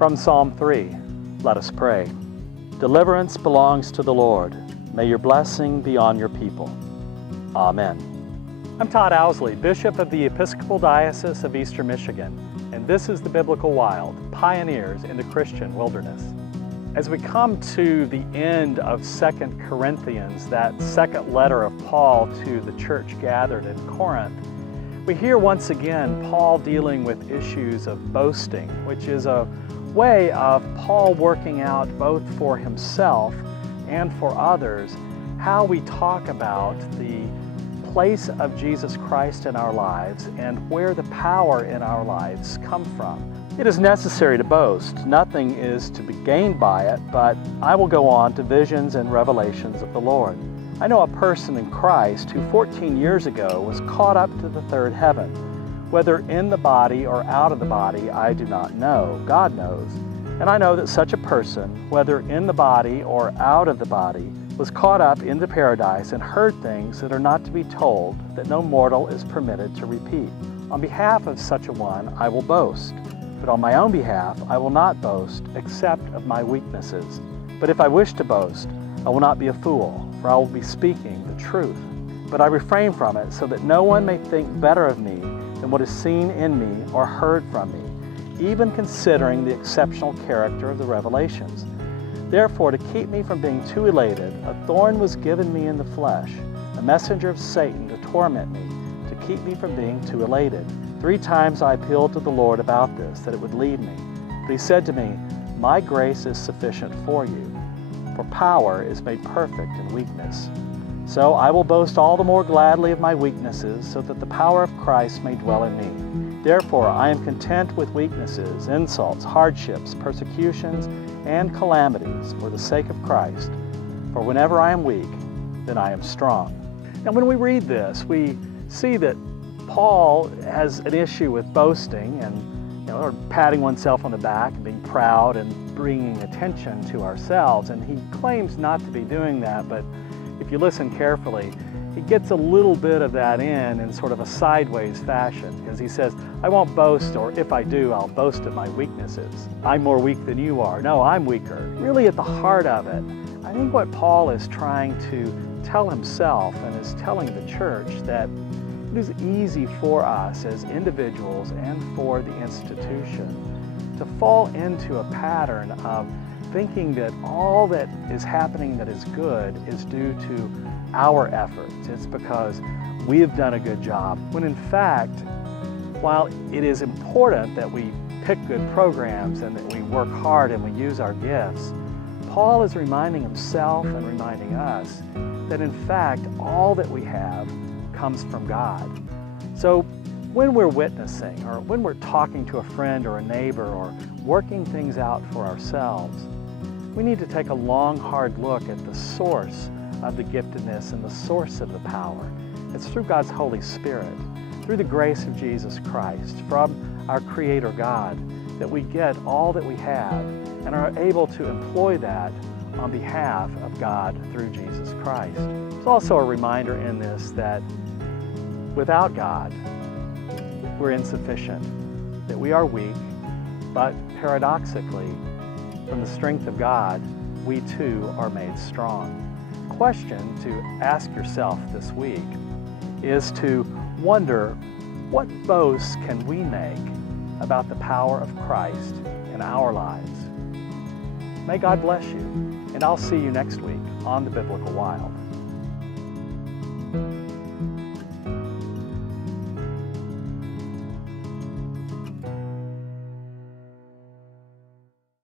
From Psalm 3, let us pray. Deliverance belongs to the Lord. May your blessing be on your people. Amen. I'm Todd Owsley, Bishop of the Episcopal Diocese of Eastern Michigan, and this is the Biblical Wild, Pioneers in the Christian Wilderness. As we come to the end of 2 Corinthians, that second letter of Paul to the church gathered in Corinth, we hear once again Paul dealing with issues of boasting, which is a way of Paul working out both for himself and for others how we talk about the place of Jesus Christ in our lives and where the power in our lives come from. It is necessary to boast. Nothing is to be gained by it, but I will go on to visions and revelations of the Lord. I know a person in Christ who 14 years ago was caught up to the third heaven. Whether in the body or out of the body, I do not know. God knows. And I know that such a person, whether in the body or out of the body, was caught up into paradise and heard things that are not to be told, that no mortal is permitted to repeat. On behalf of such a one, I will boast. But on my own behalf, I will not boast, except of my weaknesses. But if I wish to boast, I will not be a fool, for I will be speaking the truth. But I refrain from it, so that no one may think better of me than what is seen in me or heard from me, even considering the exceptional character of the revelations. Therefore, to keep me from being too elated, a thorn was given me in the flesh, a messenger of Satan to torment me, to keep me from being too elated. 3 times I appealed to the Lord about this, that it would leave me. But he said to me, my grace is sufficient for you, for power is made perfect in weakness. So I will boast all the more gladly of my weaknesses, so that the power of Christ may dwell in me. Therefore I am content with weaknesses, insults, hardships, persecutions, and calamities for the sake of Christ. For whenever I am weak, then I am strong. Now when we read this, we see that Paul has an issue with boasting and or patting oneself on the back and being proud and bringing attention to ourselves. And he claims not to be doing that, but if you listen carefully, he gets a little bit of that in sort of a sideways fashion, because he says, I won't boast, or if I do, I'll boast of my weaknesses. I'm more weak than you are. No, I'm weaker. Really at the heart of it, I think what Paul is trying to tell himself and is telling the church, that it is easy for us as individuals and for the institution to fall into a pattern of thinking that all that is happening that is good is due to our efforts. It's because we have done a good job. When in fact, while it is important that we pick good programs and that we work hard and we use our gifts, Paul is reminding himself and reminding us that in fact, all that we have comes from God. So when we're witnessing, or when we're talking to a friend or a neighbor, or working things out for ourselves, we need to take a long, hard look at the source of the giftedness and the source of the power. It's through God's Holy Spirit, through the grace of Jesus Christ, from our Creator God, that we get all that we have and are able to employ that on behalf of God through Jesus Christ. There's also a reminder in this that without God, we're insufficient, that we are weak, but paradoxically, from the strength of God, we too are made strong. The question to ask yourself this week is to wonder, what boasts can we make about the power of Christ in our lives? May God bless you, and I'll see you next week on The Biblical Wild.